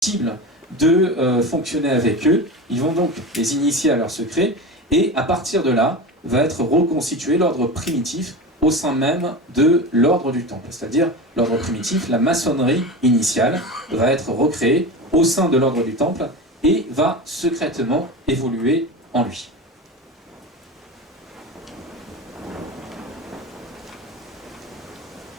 possible de fonctionner avec eux. Ils vont donc les initier à leur secret, et à partir de là, va être reconstitué l'ordre primitif au sein même de l'ordre du Temple. C'est-à-dire, l'ordre primitif, la maçonnerie initiale, va être recréée au sein de l'ordre du Temple et va secrètement évoluer en lui.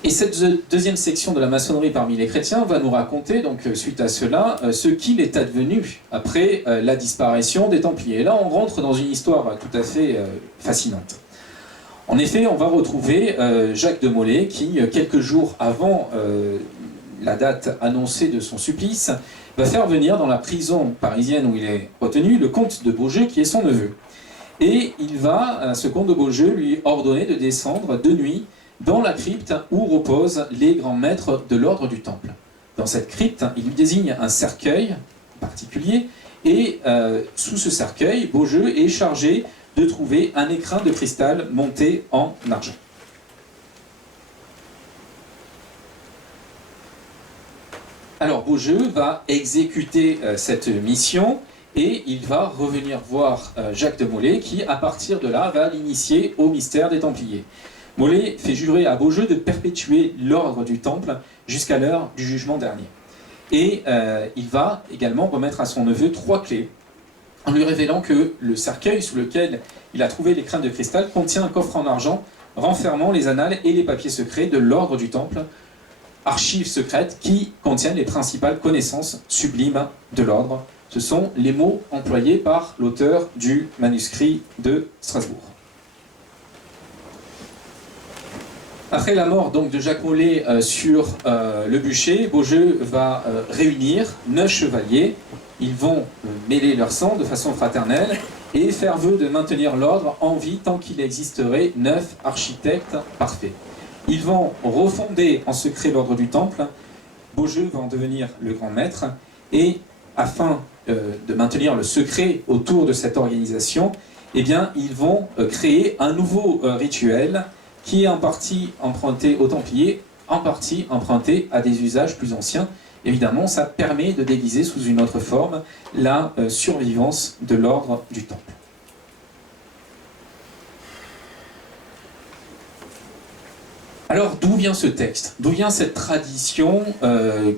Et cette deuxième section de la maçonnerie parmi les chrétiens va nous raconter, donc suite à cela, ce qu'il est advenu après la disparition des Templiers. Et là, on rentre dans une histoire tout à fait fascinante. En effet, on va retrouver Jacques de Molay qui, quelques jours avant la date annoncée de son supplice, va faire venir dans la prison parisienne où il est retenu le comte de Beaujeu, qui est son neveu. Et il va, ce comte de Beaujeu, lui ordonner de descendre de nuit dans la crypte où reposent les grands maîtres de l'ordre du Temple. Dans cette crypte, il lui désigne un cercueil particulier, et sous ce cercueil, Beaujeu est chargé de trouver un écrin de cristal monté en argent. Alors Beaujeu va exécuter cette mission, et il va revenir voir Jacques de Molay, qui à partir de là va l'initier au mystère des Templiers. Molay fait jurer à Beaujeu de perpétuer l'ordre du Temple jusqu'à l'heure du jugement dernier. Et il va également remettre à son neveu 3 clés, en lui révélant que le cercueil sous lequel il a trouvé l'écrin de cristal contient un coffre en argent renfermant les annales et les papiers secrets de l'ordre du Temple, archives secrètes qui contiennent les principales connaissances sublimes de l'ordre. Ce sont les mots employés par l'auteur du manuscrit de Strasbourg. Après la mort donc de Jacques Molay sur le bûcher, Beaujeu va réunir 9 chevaliers. Ils vont mêler leur sang de façon fraternelle et faire vœu de maintenir l'ordre en vie tant qu'il existerait 9 architectes parfaits. Ils vont refonder en secret l'ordre du Temple. Beaujeu va en devenir le grand maître, et afin de maintenir le secret autour de cette organisation, eh bien, ils vont créer un nouveau rituel qui est en partie emprunté aux Templiers, en partie emprunté à des usages plus anciens. Évidemment, ça permet de déguiser sous une autre forme la survivance de l'ordre du Temple. Alors, d'où vient ce texte? D'où vient cette tradition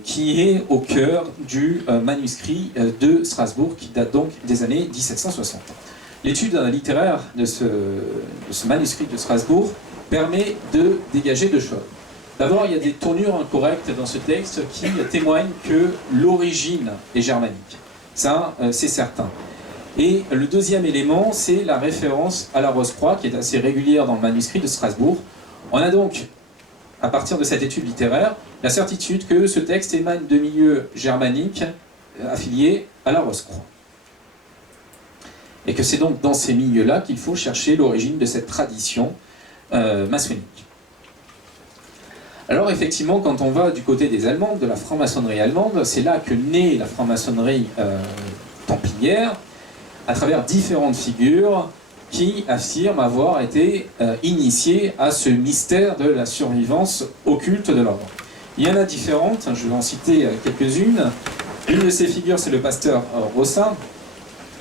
qui est au cœur du manuscrit de Strasbourg, qui date donc des années 1760? L'étude littéraire de ce manuscrit de Strasbourg permet de dégager 2 choses. D'abord, il y a des tournures incorrectes dans ce texte qui témoignent que l'origine est germanique. Ça, c'est certain. Et le deuxième élément, c'est la référence à la rose-croix, qui est assez régulière dans le manuscrit de Strasbourg. On a donc, à partir de cette étude littéraire, la certitude que ce texte émane de milieux germaniques affiliés à la rose-croix. Et que c'est donc dans ces milieux-là qu'il faut chercher l'origine de cette tradition maçonnique. Alors effectivement, quand on va du côté des Allemands, de la franc-maçonnerie allemande, c'est là que naît la franc-maçonnerie templière, à travers différentes figures qui affirment avoir été initiées à ce mystère de la survivance occulte de l'ordre. Il y en a différentes, je vais en citer quelques-unes. Une de ces figures, c'est le pasteur Rossa,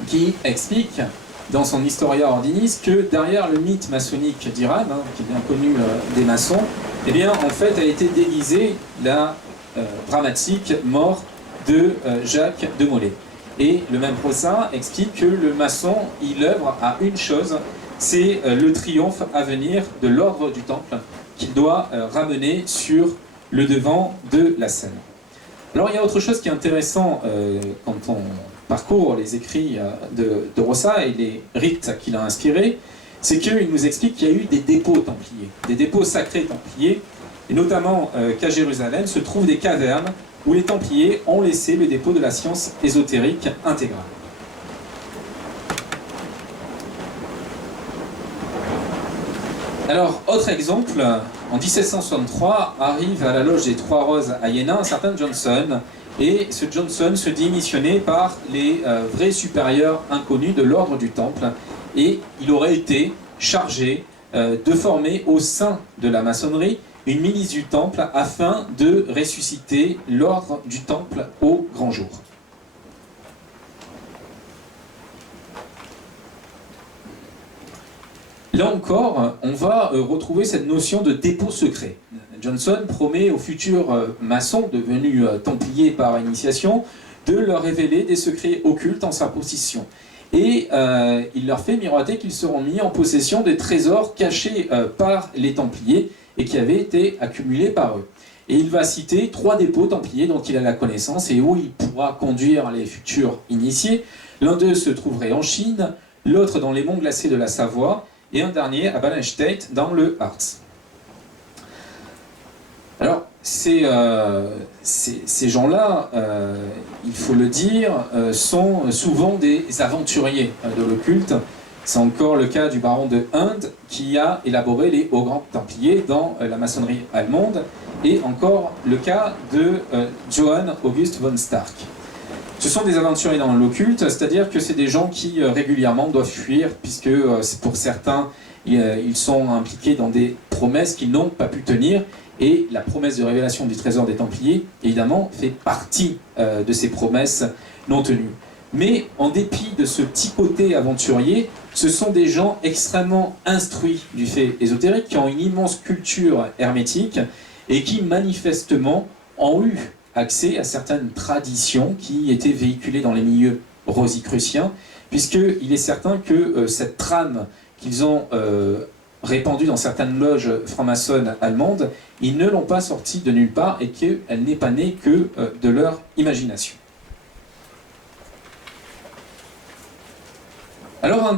qui explique dans son Historia Ordinis que derrière le mythe maçonnique d'Iran, qui est bien connu des maçons, eh bien, en fait, a été déguisée la dramatique mort de Jacques de Molay. Et le même Rossa explique que le maçon, il œuvre à une chose, c'est le triomphe à venir de l'ordre du Temple qu'il doit ramener sur le devant de la scène. Alors il y a autre chose qui est intéressant quand on parcourt les écrits de Rossa et les rites qu'il a inspirés, c'est qu'il nous explique qu'il y a eu des dépôts templiers, des dépôts sacrés templiers, et notamment qu'à Jérusalem se trouvent des cavernes où les Templiers ont laissé le dépôt de la science ésotérique intégrale. Alors, autre exemple, en 1763 arrive à la loge des Trois Roses à Iéna un certain Johnson, et ce Johnson se dit missionné par les vrais supérieurs inconnus de l'ordre du Temple, et il aurait été chargé de former au sein de la maçonnerie une milice du Temple afin de ressusciter l'ordre du Temple au grand jour. Là encore, on va retrouver cette notion de dépôt secret. Johnson promet aux futurs maçons devenus templiers par initiation de leur révéler des secrets occultes en sa possession. Et il leur fait miroiter qu'ils seront mis en possession des trésors cachés par les Templiers et qui avaient été accumulés par eux. Et il va citer 3 dépôts templiers dont il a la connaissance et où il pourra conduire les futurs initiés. L'un d'eux se trouverait en Chine, l'autre dans les monts glacés de la Savoie, et un dernier à Ballenstedt dans le Harz. Alors, ces gens-là, il faut le dire, sont souvent des aventuriers de l'occulte. C'est encore le cas du baron de Hund qui a élaboré les hauts grands templiers dans la maçonnerie allemande, et encore le cas de Johann August von Stark. Ce sont des aventuriers dans l'occulte, c'est-à-dire que c'est des gens qui régulièrement doivent fuir, puisque pour certains, ils sont impliqués dans des promesses qu'ils n'ont pas pu tenir, et la promesse de révélation du trésor des Templiers, évidemment, fait partie de ces promesses non tenues. Mais en dépit de ce petit côté aventurier, ce sont des gens extrêmement instruits du fait ésotérique, qui ont une immense culture hermétique, et qui manifestement ont eu accès à certaines traditions qui étaient véhiculées dans les milieux rosicruciens, puisqu'il est certain que cette trame qu'ils ont répandue dans certaines loges franc-maçonnes allemandes, ils ne l'ont pas sortie de nulle part et qu'elle n'est pas née que de leur imagination. Alors,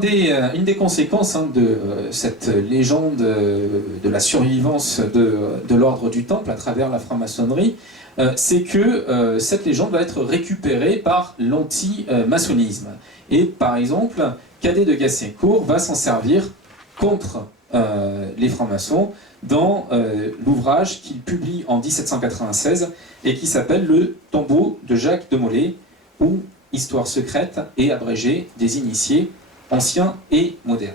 une des conséquences de cette légende de la survivance de l'ordre du Temple à travers la franc-maçonnerie, c'est que cette légende va être récupérée par l'anti-maçonnisme. Et par exemple, Cadet de Gassencourt va s'en servir contre les francs-maçons dans l'ouvrage qu'il publie en 1796 et qui s'appelle Le tombeau de Jacques de Molay, ou Histoire secrète et abrégée des initiés anciens et modernes.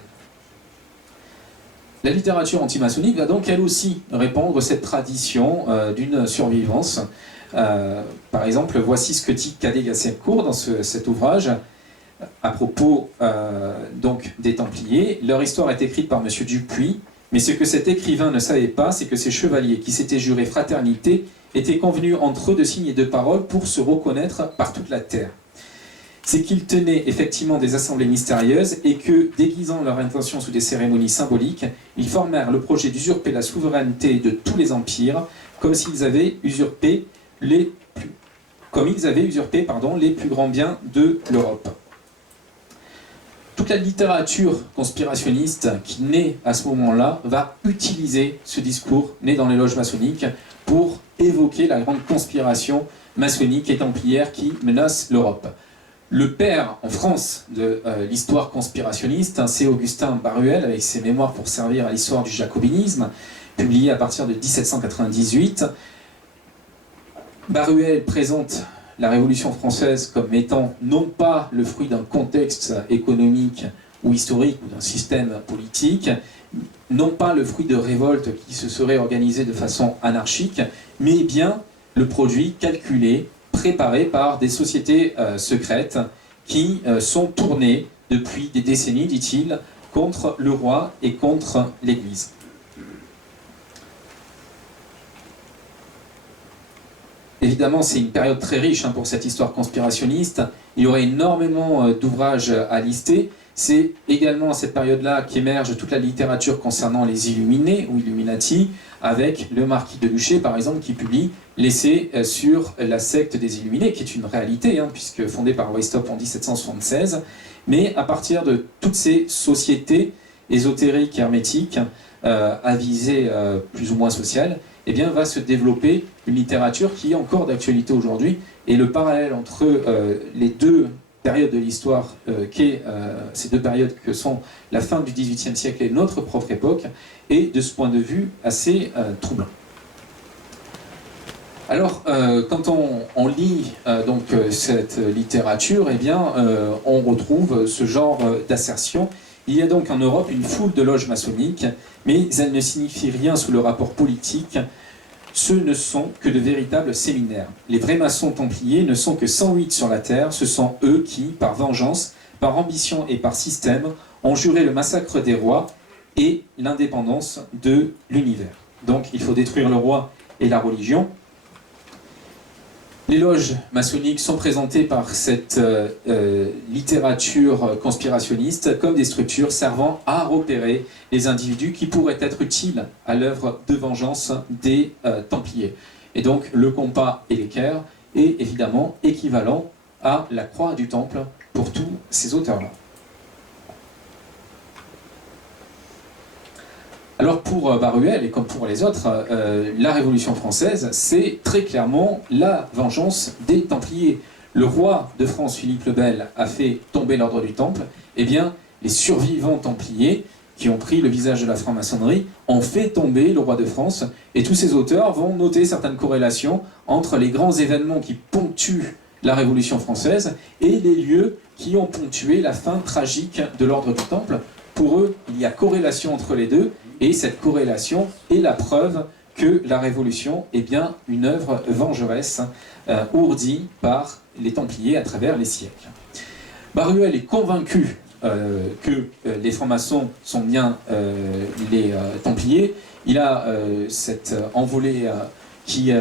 La littérature antimaçonnique va donc elle aussi répandre cette tradition d'une survivance. Par exemple, voici ce que dit Cadet Gassencourt dans cet ouvrage à propos donc des Templiers. Leur histoire est écrite par M. Dupuis, mais ce que cet écrivain ne savait pas, c'est que ces chevaliers qui s'étaient jurés fraternité étaient convenus entre eux de signes et de paroles pour se reconnaître par toute la terre. C'est qu'ils tenaient effectivement des assemblées mystérieuses et que, déguisant leur intention sous des cérémonies symboliques, ils formèrent le projet d'usurper la souveraineté de tous les empires, comme s'ils avaient usurpé les plus grands biens de l'Europe. Toute la littérature conspirationniste qui naît à ce moment-là va utiliser ce discours né dans les loges maçonniques pour évoquer la grande conspiration maçonnique et templière qui menace l'Europe. Le père en France de l'histoire conspirationniste, c'est Augustin Baruel avec ses mémoires pour servir à l'histoire du jacobinisme, publié à partir de 1798. Baruel présente la Révolution française comme étant non pas le fruit d'un contexte économique ou historique ou d'un système politique, non pas le fruit de révoltes qui se seraient organisées de façon anarchique, mais bien le produit calculé, préparé par des sociétés secrètes qui sont tournées depuis des décennies, dit-il, contre le roi et contre l'Église. Évidemment, c'est une période très riche pour cette histoire conspirationniste. Il y aurait énormément d'ouvrages à lister. C'est également à cette période-là qu'émerge toute la littérature concernant les Illuminés ou Illuminati, avec le marquis de Luchet, par exemple, qui publie l'essai sur la secte des Illuminés, qui est une réalité, puisque fondée par Weishaupt en 1776. Mais à partir de toutes ces sociétés ésotériques et hermétiques, à visée plus ou moins sociale, eh bien, va se développer une littérature qui est encore d'actualité aujourd'hui. Et le parallèle entre les deux périodes de l'histoire, ces deux périodes que sont la fin du XVIIIe siècle et notre propre époque, est de ce point de vue assez troublant. Alors, quand on lit donc cette littérature, eh bien, on retrouve ce genre d'assertion. Il y a donc en Europe une foule de loges maçonniques, mais elles ne signifient rien sous le rapport politique. Ce ne sont que de véritables séminaires. Les vrais maçons templiers ne sont que 108 sur la terre. Ce sont eux qui, par vengeance, par ambition et par système, ont juré le massacre des rois et l'indépendance de l'univers. Donc il faut détruire le roi et la religion. Les loges maçonniques sont présentées par cette littérature conspirationniste comme des structures servant à repérer les individus qui pourraient être utiles à l'œuvre de vengeance des Templiers. Et donc le compas et l'équerre est évidemment équivalent à la croix du Temple pour tous ces auteurs-là. Alors pour Baruel, et comme pour les autres, la Révolution française, c'est très clairement la vengeance des Templiers. Le roi de France, Philippe le Bel, a fait tomber l'ordre du Temple. Eh bien, les survivants Templiers, qui ont pris le visage de la franc-maçonnerie, ont fait tomber le roi de France. Et tous ces auteurs vont noter certaines corrélations entre les grands événements qui ponctuent la Révolution française et les lieux qui ont ponctué la fin tragique de l'ordre du Temple. Pour eux, il y a corrélation entre les deux. Et cette corrélation est la preuve que la Révolution est bien une œuvre vengeresse ourdie par les Templiers à travers les siècles. Baruel est convaincu que les francs-maçons sont bien les Templiers. Il a cette envolée qui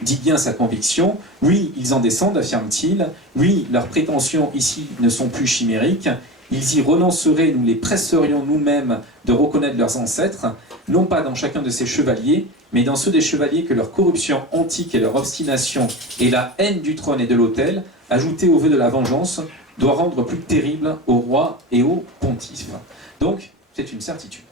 dit bien sa conviction. Oui, ils en descendent, affirme-t-il. Oui, leurs prétentions ici ne sont plus chimériques. Ils y renonceraient, nous les presserions nous-mêmes de reconnaître leurs ancêtres, non pas dans chacun de ces chevaliers, mais dans ceux des chevaliers que leur corruption antique et leur obstination et la haine du trône et de l'autel, ajoutées au vœu de la vengeance, doit rendre plus terrible au roi et au pontife. Donc, c'est une certitude.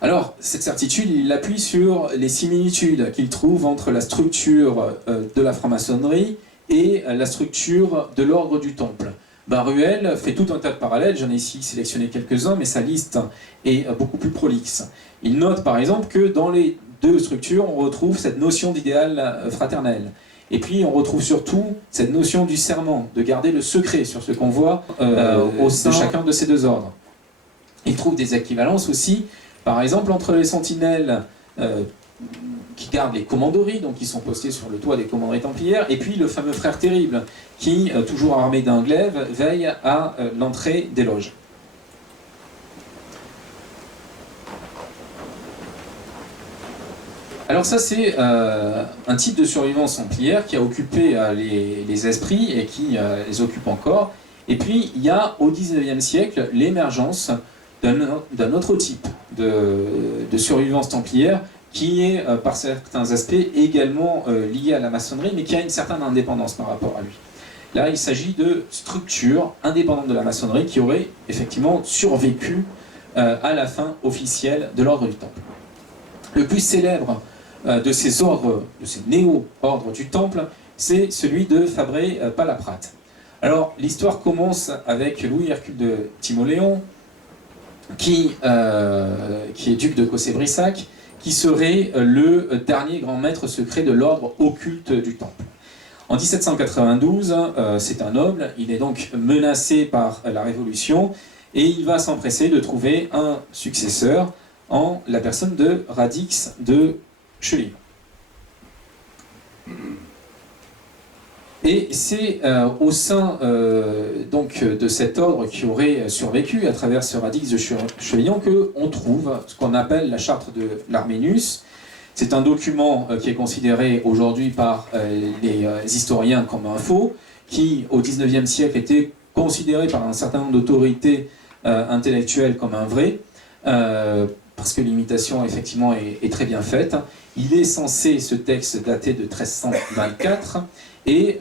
Alors, cette certitude, il l'appuie sur les similitudes qu'il trouve entre la structure de la franc-maçonnerie et la structure de l'ordre du Temple. Baruel fait tout un tas de parallèles, j'en ai ici sélectionné quelques-uns, mais sa liste est beaucoup plus prolixe. Il note par exemple que dans les deux structures, on retrouve cette notion d'idéal fraternel. Et puis on retrouve surtout cette notion du serment, de garder le secret sur ce qu'on voit au sein de chacun de ces deux ordres. Il trouve des équivalences aussi, par exemple entre les sentinelles qui gardent les commanderies, donc qui sont postés sur le toit des commanderies templières, et puis le fameux frère terrible, qui, toujours armé d'un glaive, veille à l'entrée des loges. Alors ça, c'est un type de survivance templière qui a occupé les esprits et qui les occupe encore. Et puis, il y a au XIXe siècle l'émergence d'un autre type de survivance templière qui est, par certains aspects, également lié à la maçonnerie, mais qui a une certaine indépendance par rapport à lui. Là, il s'agit de structures indépendantes de la maçonnerie qui auraient effectivement survécu à la fin officielle de l'ordre du Temple. Le plus célèbre de ces ordres, de ces néo-ordres du Temple, c'est celui de Fabré Palaprate. Alors, l'histoire commence avec Louis Hercule de Timoléon, qui est duc de Cossé-Brissac, qui serait le dernier grand maître secret de l'ordre occulte du Temple. En 1792, c'est un noble, il est donc menacé par la Révolution, et il va s'empresser de trouver un successeur en la personne de Radix de Chevillon. Et c'est au sein donc de cet ordre qui aurait survécu à travers ce Radix de Chevillon qu'on trouve ce qu'on appelle la charte de l'Arménius. C'est un document qui est considéré aujourd'hui par les historiens comme un faux, qui au XIXe siècle était considéré par un certain nombre d'autorités intellectuelles comme un vrai, parce que l'imitation effectivement est très bien faite. Il est censé, ce texte, dater de 1324 et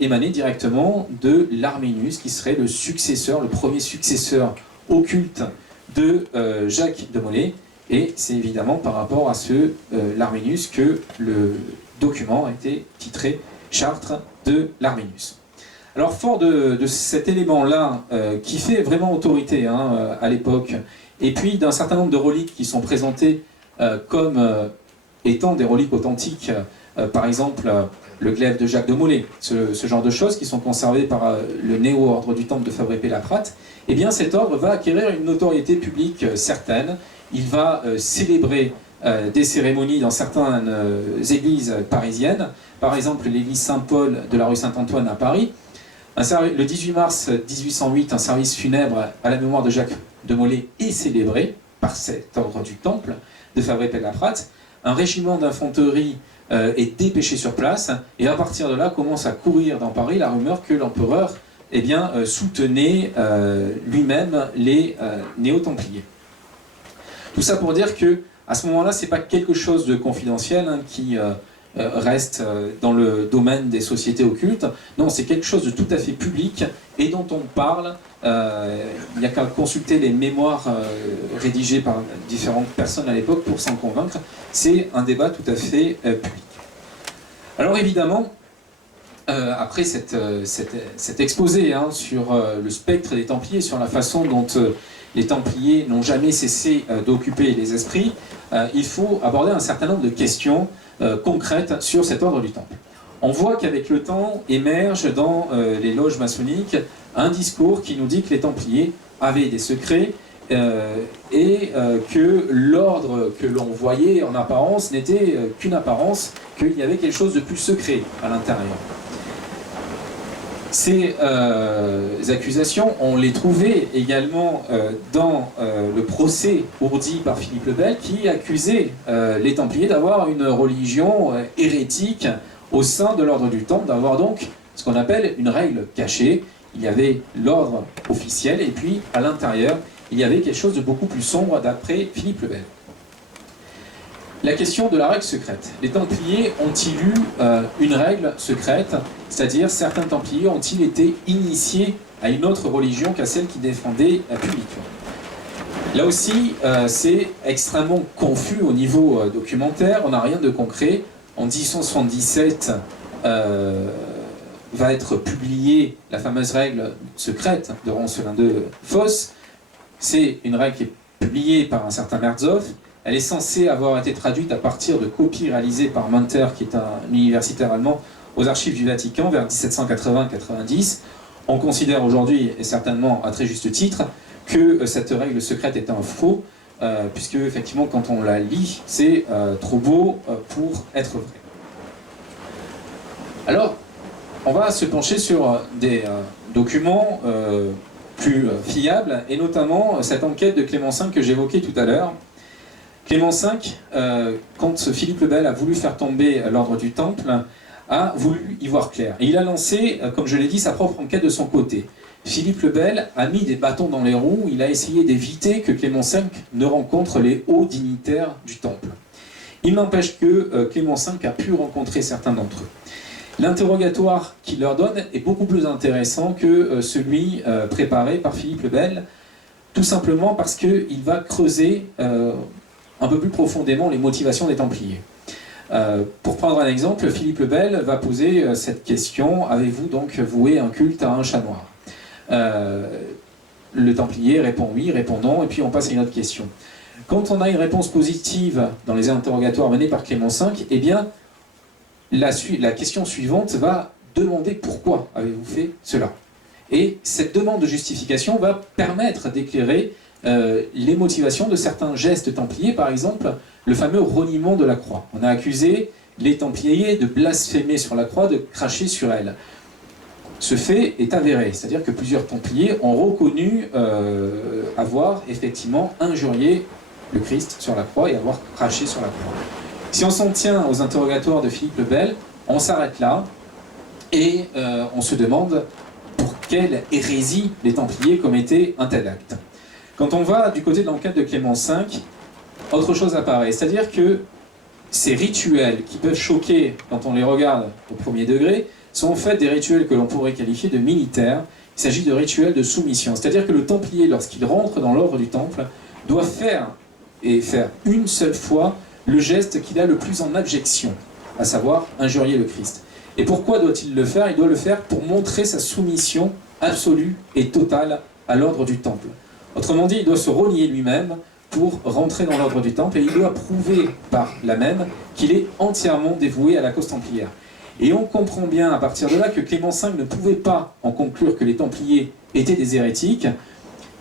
émaner directement de l'Arménius, qui serait le successeur, le premier successeur occulte de Jacques de Molay. Et c'est évidemment par rapport à ce l'Arménius que le document a été titré Charte de l'Arménius. Alors fort de cet élément-là, qui fait vraiment autorité à l'époque, et puis d'un certain nombre de reliques qui sont présentées comme étant des reliques authentiques, par exemple le glaive de Jacques de Molay, ce genre de choses qui sont conservées par le néo-ordre du Temple de Fabré Palaprate, eh bien cet ordre va acquérir une notoriété publique certaine. Il va célébrer des cérémonies dans certaines églises parisiennes, par exemple l'église Saint-Paul de la rue Saint-Antoine à Paris, Le 18 mars 1808, un service funèbre à la mémoire de Jacques de Molay est célébré par cet ordre du Temple de Favré-Pelleprat. Un régiment d'infanterie est dépêché sur place, et à partir de là commence à courir dans Paris la rumeur que l'empereur soutenait lui-même les néo-templiers. Tout ça pour dire que à ce moment-là, c'est pas quelque chose de confidentiel qui reste dans le domaine des sociétés occultes. Non, c'est quelque chose de tout à fait public et dont on parle. Il n'y a qu'à consulter les mémoires rédigées par différentes personnes à l'époque pour s'en convaincre. C'est un débat tout à fait public. Alors évidemment, après cet exposé sur le spectre des Templiers, sur la façon dont les Templiers n'ont jamais cessé d'occuper les esprits, il faut aborder un certain nombre de questions concrètes sur cet ordre du Temple. On voit qu'avec le temps émerge dans les loges maçonniques un discours qui nous dit que les Templiers avaient des secrets et que l'ordre que l'on voyait en apparence n'était qu'une apparence, qu'il y avait quelque chose de plus secret à l'intérieur. Ces accusations, on les trouvait également dans le procès ourdi par Philippe le Bel, qui accusait les Templiers d'avoir une religion hérétique au sein de l'ordre du Temple, d'avoir donc ce qu'on appelle une règle cachée. Il y avait l'ordre officiel, et puis à l'intérieur, il y avait quelque chose de beaucoup plus sombre d'après Philippe le Bel. La question de la règle secrète. Les Templiers ont-ils eu une règle secrète, c'est-à-dire certains Templiers ont-ils été initiés à une autre religion qu'à celle qu'ils défendaient publiquement? Là aussi, c'est extrêmement confus au niveau documentaire, on n'a rien de concret. En 1877, va être publiée la fameuse règle secrète de Roncelin de Fosse. C'est une règle qui est publiée par un certain Merzoff. Elle est censée avoir été traduite à partir de copies réalisées par Munter, qui est un universitaire allemand, aux archives du Vatican vers 1780-90. On considère aujourd'hui, et certainement à très juste titre, que cette règle secrète est un faux, puisque effectivement quand on la lit, c'est trop beau pour être vrai. Alors, on va se pencher sur des documents plus fiables, et notamment cette enquête de Clément V que j'évoquais tout à l'heure. Clément V, quand Philippe le Bel a voulu faire tomber l'ordre du Temple, a voulu y voir clair. Et il a lancé, comme je l'ai dit, sa propre enquête de son côté. Philippe le Bel a mis des bâtons dans les roues, il a essayé d'éviter que Clément V ne rencontre les hauts dignitaires du Temple. Il n'empêche que Clément V a pu rencontrer certains d'entre eux. L'interrogatoire qu'il leur donne est beaucoup plus intéressant que celui préparé par Philippe le Bel, tout simplement parce qu'il va creuser un peu plus profondément les motivations des Templiers. Pour prendre un exemple, Philippe le Bel va poser cette question: avez-vous donc voué un culte à un chat noir? Le Templier répond oui, répond non, et puis on passe à une autre question. Quand on a une réponse positive dans les interrogatoires menés par Clément V, eh bien, la question suivante va demander pourquoi avez-vous fait cela. Et cette demande de justification va permettre d'éclairer les motivations de certains gestes templiers, par exemple le fameux reniement de la croix. On a accusé les Templiers de blasphémer sur la croix, de cracher sur elle. Ce fait est avéré, c'est-à-dire que plusieurs Templiers ont reconnu avoir effectivement injurié le Christ sur la croix et avoir craché sur la croix. Si on s'en tient aux interrogatoires de Philippe le Bel, on s'arrête là et on se demande pour quelle hérésie les Templiers commettaient un tel acte. Quand on va du côté de l'enquête de Clément V, autre chose apparaît, c'est-à-dire que ces rituels qui peuvent choquer quand on les regarde au premier degré sont en fait des rituels que l'on pourrait qualifier de militaires. Il s'agit de rituels de soumission, c'est-à-dire que le Templier, lorsqu'il rentre dans l'ordre du Temple, doit faire une seule fois le geste qu'il a le plus en abjection, à savoir injurier le Christ. Et pourquoi doit-il le faire? Il doit le faire pour montrer sa soumission absolue et totale à l'ordre du Temple. Autrement dit, il doit se renier lui-même pour rentrer dans l'ordre du Temple, et il doit prouver par là même qu'il est entièrement dévoué à la cause templière. Et on comprend bien à partir de là que Clément V ne pouvait pas en conclure que les Templiers étaient des hérétiques.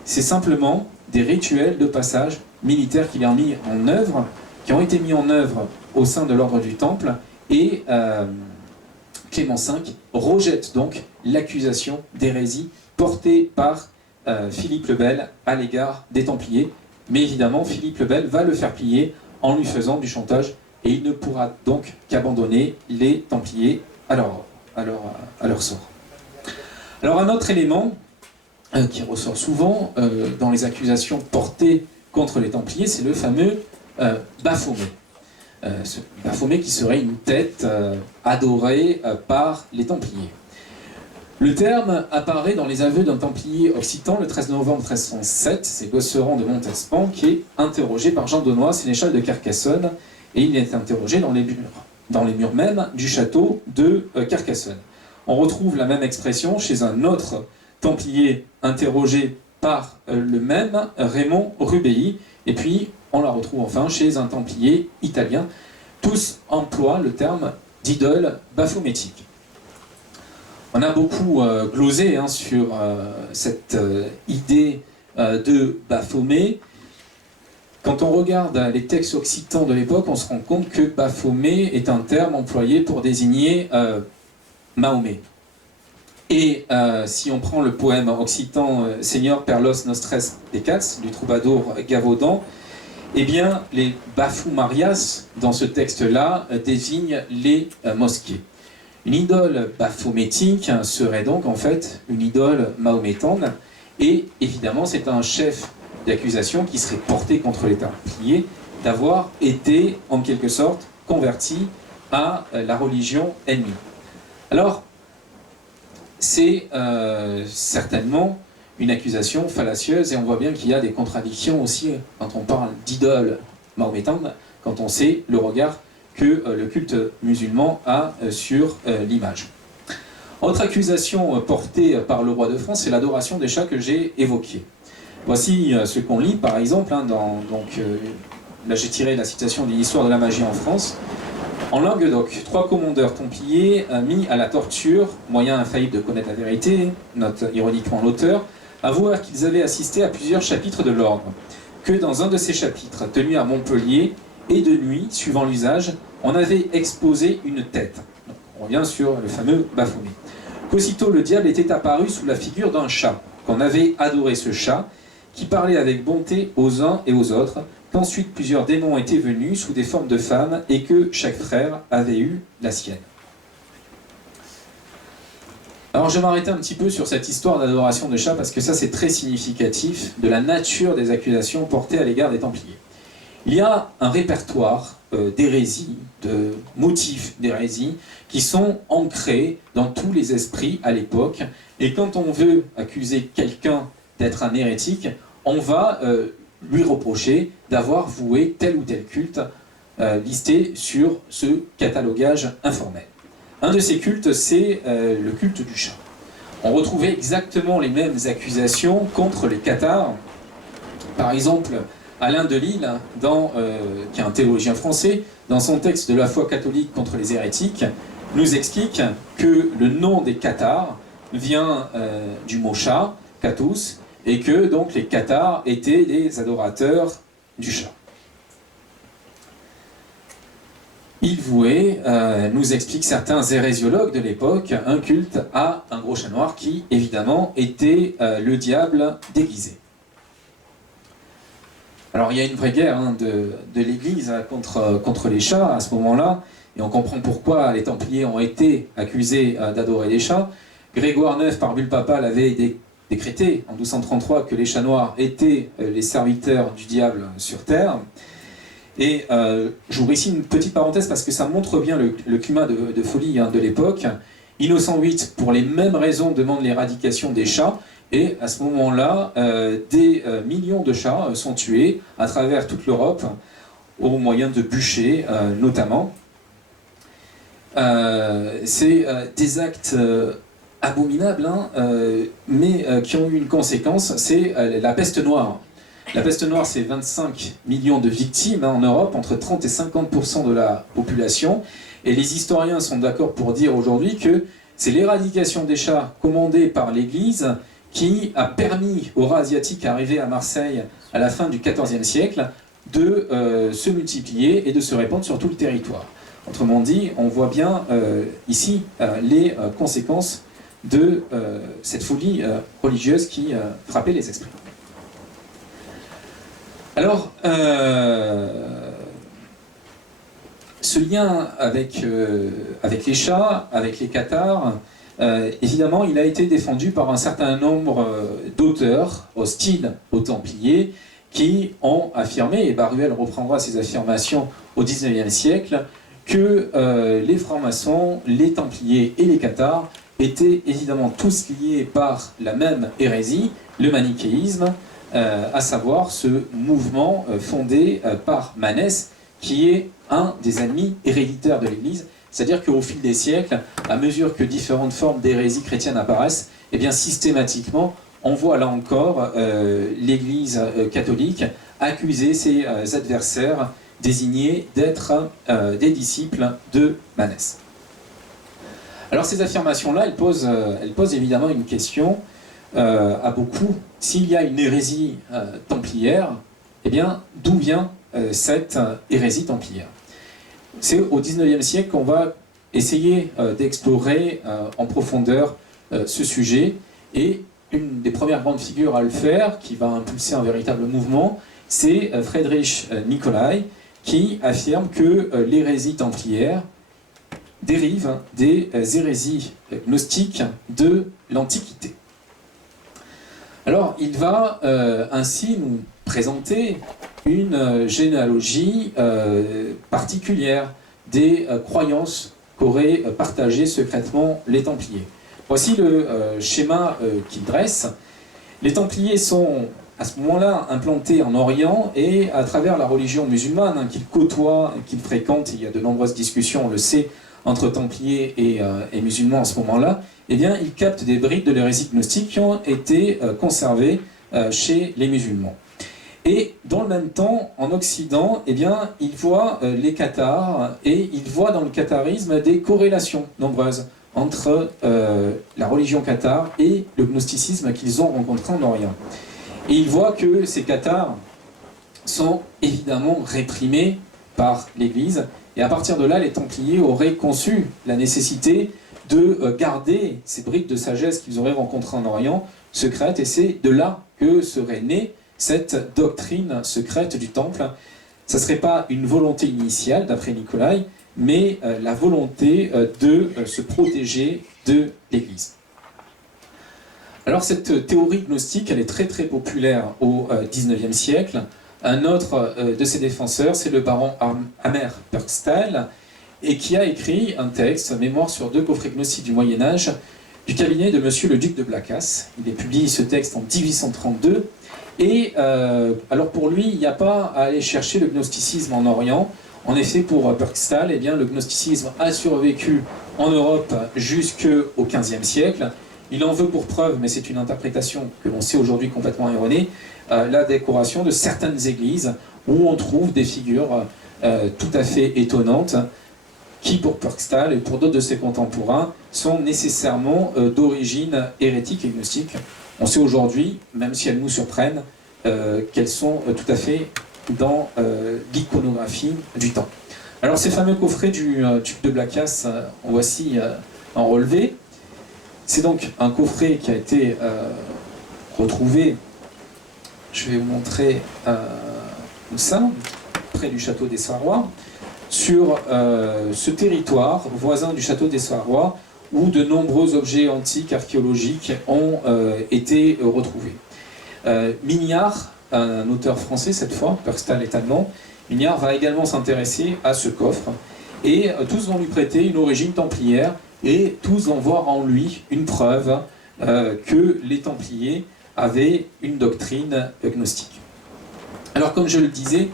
C'est simplement des rituels de passage militaires qu'il a mis en œuvre, qui ont été mis en œuvre au sein de l'ordre du Temple, et Clément V rejette donc l'accusation d'hérésie portée par Philippe le Bel à l'égard des Templiers. Mais évidemment, Philippe le Bel va le faire plier en lui faisant du chantage et il ne pourra donc qu'abandonner les Templiers à leur sort. Alors un autre élément qui ressort souvent dans les accusations portées contre les Templiers, c'est le fameux Baphomet. Ce Baphomet qui serait une tête adorée par les Templiers. Le terme apparaît dans les aveux d'un Templier occitan le 13 novembre 1307, c'est Gosserand de Montespan qui est interrogé par Jean Daunois, sénéchal de Carcassonne, et il est interrogé dans les murs même du château de Carcassonne. On retrouve la même expression chez un autre Templier interrogé par le même Raymond Rubéi, et puis on la retrouve enfin chez un Templier italien. Tous emploient le terme d'idole baphométique. On a beaucoup glosé sur cette idée de Baphomet. Quand on regarde les textes occitans de l'époque, on se rend compte que Baphomet est un terme employé pour désigner Mahomet. Et si on prend le poème occitan Seigneur per los nostres peccats du troubadour Gavaudan, eh bien les Baphomarias dans ce texte-là désignent les mosquées. Une idole baphométique serait donc en fait une idole mahométane, et évidemment c'est un chef d'accusation qui serait porté contre les Templiers d'avoir été en quelque sorte converti à la religion ennemie. Alors c'est certainement une accusation fallacieuse, et on voit bien qu'il y a des contradictions aussi quand on parle d'idole mahométane, quand on sait le regard que le culte musulman a sur l'image. Autre accusation portée par le roi de France, c'est l'adoration des chats que j'ai évoquée. Voici ce qu'on lit par exemple, là j'ai tiré la citation d'une histoire de la magie en France. En Languedoc, 3 commandeurs templiers mis à la torture, moyen infaillible de connaître la vérité, note ironiquement l'auteur, avouèrent qu'ils avaient assisté à plusieurs chapitres de l'ordre, que dans un de ces chapitres, tenu à Montpellier, et de nuit, suivant l'usage, on avait exposé une tête. Donc, on revient sur le fameux Baphomet. Qu'aussitôt le diable était apparu sous la figure d'un chat, qu'on avait adoré ce chat, qui parlait avec bonté aux uns et aux autres, qu'ensuite plusieurs démons étaient venus sous des formes de femmes, et que chaque frère avait eu la sienne. Alors je vais m'arrêter un petit peu sur cette histoire d'adoration de chat, parce que ça c'est très significatif de la nature des accusations portées à l'égard des Templiers. Il y a un répertoire d'hérésies, de motifs d'hérésie, qui sont ancrés dans tous les esprits à l'époque, et quand on veut accuser quelqu'un d'être un hérétique, on va lui reprocher d'avoir voué tel ou tel culte listé sur ce catalogage informel. Un de ces cultes, c'est le culte du chat. On retrouvait exactement les mêmes accusations contre les cathares. Par exemple, Alain de Lille, qui est un théologien français, dans son texte de la foi catholique contre les hérétiques, nous explique que le nom des cathares vient du mot chat, cathus, et que donc les cathares étaient des adorateurs du chat. Il vouait, nous expliquent certains hérésiologues de l'époque, un culte à un gros chat noir qui, évidemment, était le diable déguisé. Alors il y a une vraie guerre de l'Église contre les chats à ce moment-là, et on comprend pourquoi les Templiers ont été accusés d'adorer les chats. Grégoire IX, par bulle papale, avait décrété en 1233 que les chats noirs étaient les serviteurs du diable sur terre. Et j'ouvre ici une petite parenthèse parce que ça montre bien le climat de folie de l'époque. Innocent VIII, pour les mêmes raisons, demande l'éradication des chats. Et à ce moment-là, des millions de chats sont tués à travers toute l'Europe, au moyen de bûchers notamment. C'est des actes abominables, mais qui ont eu une conséquence, c'est la peste noire. La peste noire, c'est 25 millions de victimes en Europe, entre 30 et 50% de la population. Et les historiens sont d'accord pour dire aujourd'hui que c'est l'éradication des chats commandée par l'Église qui a permis aux rats asiatiques arrivés à Marseille à la fin du XIVe siècle de se multiplier et de se répandre sur tout le territoire. Autrement dit, on voit bien ici les conséquences de cette folie religieuse qui frappait les esprits. Alors, ce lien avec les chats, avec les cathares, évidemment, il a été défendu par un certain nombre d'auteurs hostiles aux Templiers qui ont affirmé, et Baruel reprendra ces affirmations au XIXe siècle, que les francs-maçons, les Templiers et les cathares étaient évidemment tous liés par la même hérésie, le manichéisme, à savoir ce mouvement fondé par Manès, qui est un des ennemis héréditaires de l'Église. C'est-à-dire qu'au fil des siècles, à mesure que différentes formes d'hérésie chrétienne apparaissent, eh bien systématiquement, on voit là encore l'Église catholique accuser ses adversaires désignés d'être des disciples de Manès. Alors ces affirmations-là, elles posent évidemment une question à beaucoup. S'il y a une hérésie templière, eh bien d'où vient cette hérésie templière? C'est au XIXe siècle qu'on va essayer d'explorer en profondeur ce sujet, et une des premières grandes figures à le faire, qui va impulser un véritable mouvement, c'est Friedrich Nicolai, qui affirme que l'hérésie templière dérive des hérésies gnostiques de l'Antiquité. Alors, il va ainsi nous présenter une généalogie particulière des croyances qu'auraient partagées secrètement les Templiers. Voici le schéma qu'il dresse. Les Templiers sont à ce moment-là implantés en Orient, et à travers la religion musulmane qu'ils côtoient, qu'ils fréquentent, il y a de nombreuses discussions, on le sait, entre Templiers et musulmans à ce moment-là, eh bien, ils captent des brides de l'hérésie gnostique qui ont été conservées chez les musulmans. Et dans le même temps, en Occident, eh bien, ils voient les cathares, et ils voient dans le catharisme des corrélations nombreuses entre la religion cathare et le gnosticisme qu'ils ont rencontré en Orient. Et ils voient que ces cathares sont évidemment réprimés par l'Église, et à partir de là, les Templiers auraient conçu la nécessité de garder ces brides de sagesse qu'ils auraient rencontrées en Orient secrètes, et c'est de là que serait née cette doctrine secrète du Temple. Ça ne serait pas une volonté initiale, d'après Nicolai, mais la volonté de se protéger de l'Église. Alors cette théorie gnostique, elle est très très populaire au XIXe siècle. Un autre de ses défenseurs, c'est le baron Amer Purgstall, et qui a écrit un texte, Mémoire sur deux coffrets gnostiques du Moyen-Âge, du cabinet de monsieur le duc de Blacas. Il a publié ce texte en 1832. Et alors pour lui, il n'y a pas à aller chercher le gnosticisme en Orient. En effet, pour Purgstall, eh bien, le gnosticisme a survécu en Europe jusqu'au XVe siècle. Il en veut pour preuve, mais c'est une interprétation que l'on sait aujourd'hui complètement erronée, la décoration de certaines églises où on trouve des figures tout à fait étonnantes qui, pour Purgstall et pour d'autres de ses contemporains, sont nécessairement d'origine hérétique et gnostique. On sait aujourd'hui, même si elles nous surprennent, qu'elles sont tout à fait dans l'iconographie du temps. Alors ces fameux coffrets du duc de Blacas, en voici un relevé. C'est donc un coffret qui a été retrouvé, je vais vous montrer où ça, près du château des Sarrois, sur ce territoire voisin du château des Sarrois, où de nombreux objets antiques archéologiques ont été retrouvés. Mignard, un auteur français cette fois, Purgstall est allemand, Mignard va également s'intéresser à ce coffre, et tous vont lui prêter une origine templière, et tous vont voir en lui une preuve que les Templiers avaient une doctrine gnostique. Alors comme je le disais,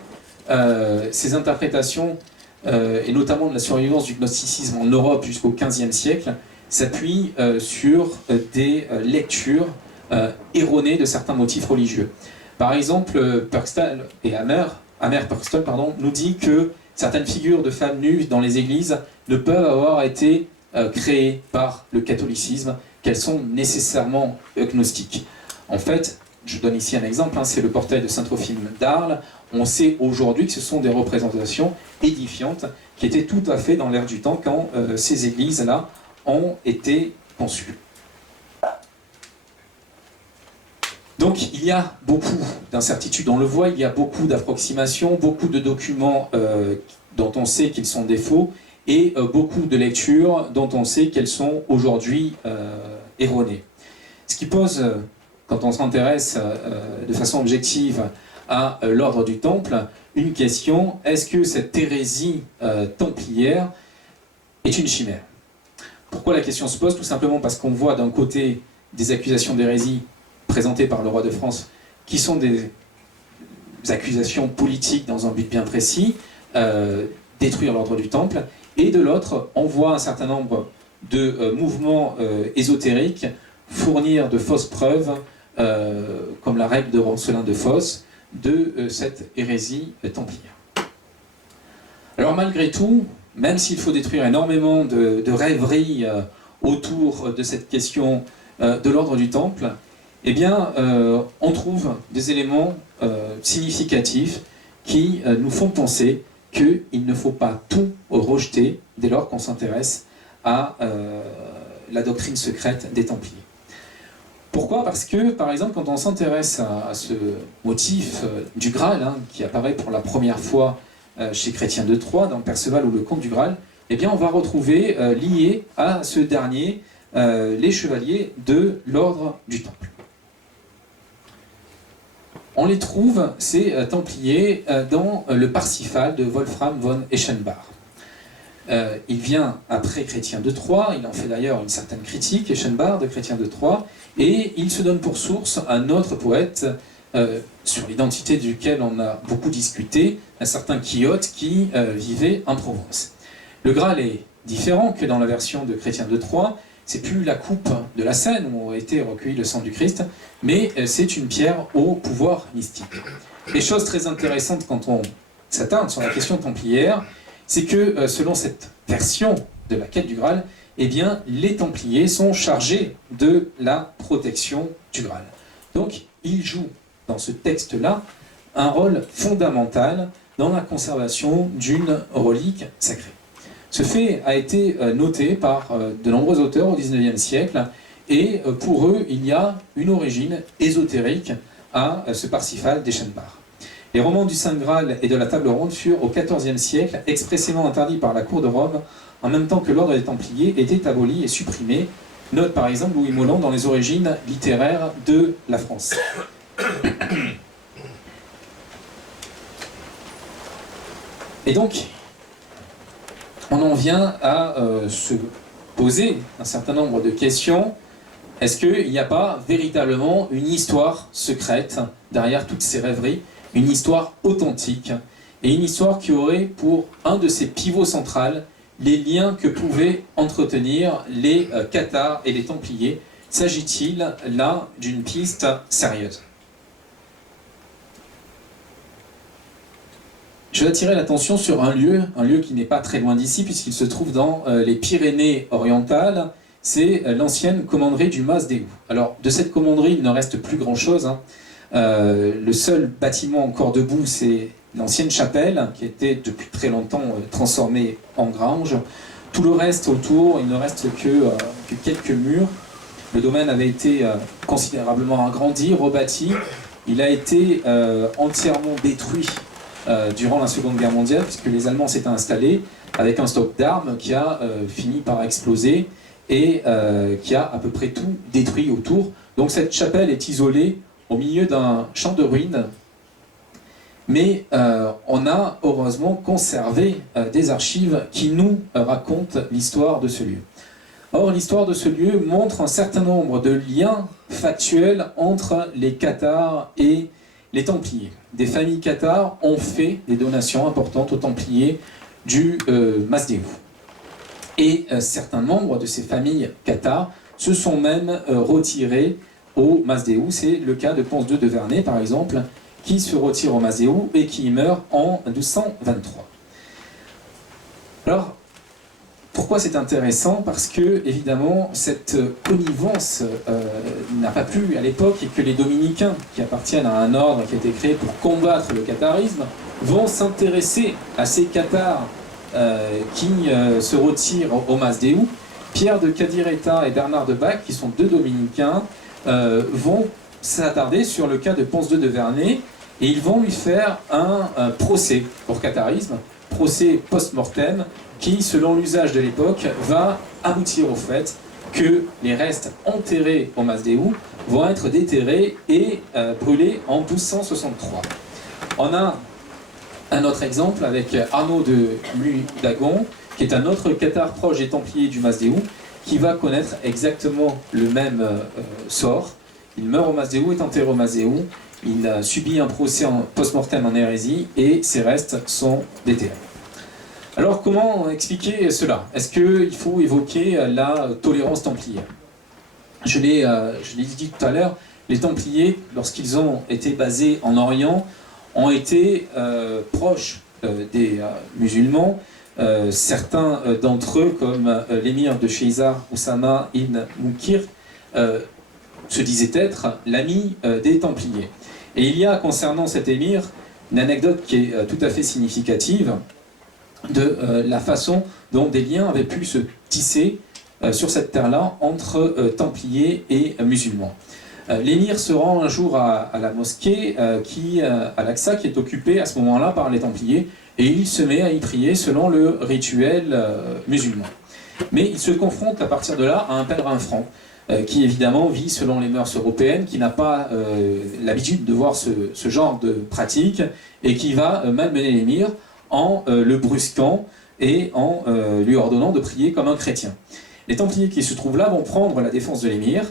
ces interprétations, et notamment de la survivance du gnosticisme en Europe jusqu'au XVe siècle, s'appuient sur des lectures erronées de certains motifs religieux. Par exemple, Purgstall et Amer Purgstall, nous dit que certaines figures de femmes nues dans les églises ne peuvent avoir été créées par le catholicisme, qu'elles sont nécessairement gnostiques. En fait, je donne ici un exemple, c'est le portail de Saint-Trophime d'Arles. On sait aujourd'hui que ce sont des représentations édifiantes qui était tout à fait dans l'air du temps quand ces églises-là ont été conçues. Donc il y a beaucoup d'incertitudes, on le voit, il y a beaucoup d'approximations, beaucoup de documents dont on sait qu'ils sont des faux, et beaucoup de lectures dont on sait qu'elles sont aujourd'hui erronées. Ce qui pose, quand on s'intéresse de façon objective à l'ordre du Temple, une question: est-ce que cette hérésie templière est une chimère? Pourquoi la question se pose? Tout simplement parce qu'on voit d'un côté des accusations d'hérésie présentées par le roi de France, qui sont des accusations politiques dans un but bien précis, détruire l'ordre du Temple, et de l'autre, on voit un certain nombre de mouvements ésotériques fournir de fausses preuves, comme la règle de Roncelin de Fos, de cette hérésie templière. Alors malgré tout, même s'il faut détruire énormément de rêveries autour de cette question de l'ordre du Temple, eh bien, on trouve des éléments significatifs qui nous font penser qu'il ne faut pas tout rejeter dès lors qu'on s'intéresse à la doctrine secrète des Templiers. Pourquoi? Parce que, par exemple, quand on s'intéresse à ce motif du Graal, qui apparaît pour la première fois chez Chrétien de Troyes, dans Perceval ou le Conte du Graal, eh bien, on va retrouver lié à ce dernier les chevaliers de l'ordre du Temple. On les trouve, ces Templiers, dans le Parsifal de Wolfram von Eschenbach. Il vient après Chrétien de Troyes, il en fait d'ailleurs une certaine critique, Eschenbach de Chrétien de Troyes, et il se donne pour source un autre poète, sur l'identité duquel on a beaucoup discuté, un certain Quixote qui vivait en Provence. Le Graal est différent que dans la version de Chrétien de Troyes. C'est plus la coupe de la Seine où a été recueilli le sang du Christ, mais c'est une pierre au pouvoir mystique. Les choses très intéressantes quand on s'attarde sur la question templière, c'est que selon cette version de la quête du Graal, eh bien, les Templiers sont chargés de la protection du Graal. Donc, ils jouent dans ce texte-là un rôle fondamental dans la conservation d'une relique sacrée. Ce fait a été noté par de nombreux auteurs au XIXe siècle, et pour eux, il y a une origine ésotérique à ce Parsifal d'Eschenbach. Les romans du Saint Graal et de la Table Ronde furent au XIVe siècle expressément interdits par la cour de Rome, en même temps que l'ordre des Templiers était aboli et supprimé. Note par exemple Louis Molon dans les origines littéraires de la France. Et donc, on en vient à se poser un certain nombre de questions. Est-ce qu'il n'y a pas véritablement une histoire secrète derrière toutes ces rêveries, une histoire authentique, et une histoire qui aurait pour un de ses pivots centraux les liens que pouvaient entretenir les cathares et les Templiers? S'agit-il là d'une piste sérieuse? Je vais attirer l'attention sur un lieu qui n'est pas très loin d'ici, puisqu'il se trouve dans les Pyrénées orientales. C'est l'ancienne commanderie du Masdéou. Alors, de cette commanderie, il ne reste plus grand-chose. Le seul bâtiment encore debout, c'est l'ancienne chapelle, qui était depuis très longtemps transformée en grange. Tout le reste autour, il ne reste que quelques murs. Le domaine avait été considérablement agrandi, rebâti. Il a été entièrement détruit durant la Seconde Guerre mondiale, puisque les Allemands s'étaient installés avec un stock d'armes qui a fini par exploser et qui a à peu près tout détruit autour. Donc cette chapelle est isolée au milieu d'un champ de ruines, mais on a heureusement conservé des archives qui nous racontent l'histoire de ce lieu. Or, l'histoire de ce lieu montre un certain nombre de liens factuels entre les cathares et les Templiers. Des familles cathares ont fait des donations importantes aux Templiers du Masdéou. Et certains membres de ces familles cathares se sont même retirés au Masdéou. C'est le cas de Ponce II de Vernay, par exemple, qui se retire au Masdéou et qui meurt en 1223. Alors, pourquoi c'est intéressant? Parce que, évidemment, cette connivence n'a pas plu à l'époque, et que les dominicains, qui appartiennent à un ordre qui a été créé pour combattre le catharisme, vont s'intéresser à ces cathares qui se retirent au Masdéou. Pierre de Cadireta et Bernard de Bach, qui sont deux dominicains, vont s'attarder sur le cas de Ponce II de Verney et ils vont lui faire un procès pour catharisme, procès post-mortem, qui, selon l'usage de l'époque, va aboutir au fait que les restes enterrés au Masdéou vont être déterrés et brûlés en 1263. On a un autre exemple avec Arnaud de Mudagon, qui est un autre cathare proche des Templiers du Masdéou, qui va connaître exactement le même sort. Il meurt au Masdéou, est enterré au Masdéou, il subit un procès post-mortem en hérésie et ses restes sont déterrés. Alors comment expliquer cela? Est-ce qu'il faut évoquer la tolérance templière? Je l'ai dit tout à l'heure, les Templiers, lorsqu'ils ont été basés en Orient, ont été proches des musulmans. Certains d'entre eux, comme l'émir de Chézar, Oussama ibn Moukir, se disaient être l'ami des Templiers. Et il y a, concernant cet émir, une anecdote qui est tout à fait significative de la façon dont des liens avaient pu se tisser sur cette terre-là entre Templiers et musulmans. L'émir se rend un jour à la mosquée à l'Aqsa, qui est occupée à ce moment-là par les Templiers, et il se met à y prier selon le rituel musulman. Mais il se confronte à partir de là à un pèlerin franc, qui évidemment vit selon les mœurs européennes, qui n'a pas l'habitude de voir ce genre de pratique, et qui va malmener l'émir en le brusquant et en lui ordonnant de prier comme un chrétien. Les Templiers qui se trouvent là vont prendre la défense de l'émir,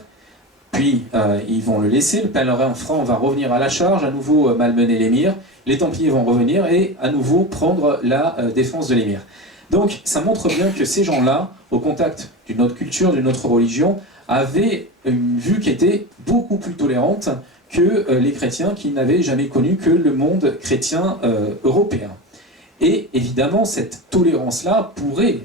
puis ils vont le laisser, le pèlerin franc va revenir à la charge, à nouveau malmener l'émir, les Templiers vont revenir et à nouveau prendre la défense de l'émir. Donc ça montre bien que ces gens-là, au contact d'une autre culture, d'une autre religion, avaient une vue qui était beaucoup plus tolérante que les chrétiens qui n'avaient jamais connu que le monde chrétien européen. Et évidemment, cette tolérance-là pourrait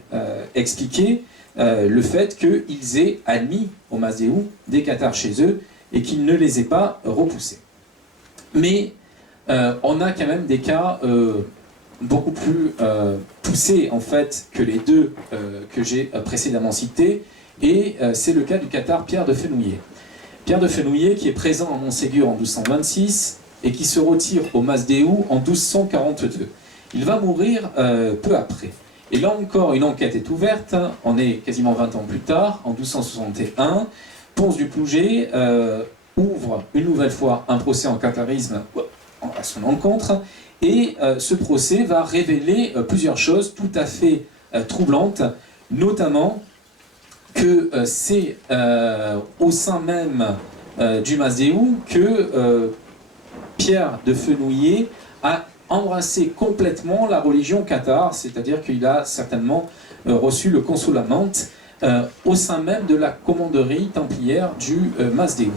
expliquer le fait qu'ils aient admis au Masdéou des cathares chez eux et qu'ils ne les aient pas repoussés. Mais on a quand même des cas beaucoup plus poussés en fait que les deux que j'ai précédemment cités, et c'est le cas du cathare Pierre de Fenouillet. Pierre de Fenouillet qui est présent à Montségur en 1226 et qui se retire au Masdéou en 1242. Il va mourir peu après. Et là encore, une enquête est ouverte, on est quasiment 20 ans plus tard, en 1261. Ponce du Plouget ouvre une nouvelle fois un procès en catharisme à son encontre, et ce procès va révéler plusieurs choses tout à fait troublantes, notamment que c'est au sein même du Masdéou que Pierre de Fenouillet a embrassé complètement la religion cathare, c'est-à-dire qu'il a certainement reçu le consolament au sein même de la commanderie templière du Masdéou.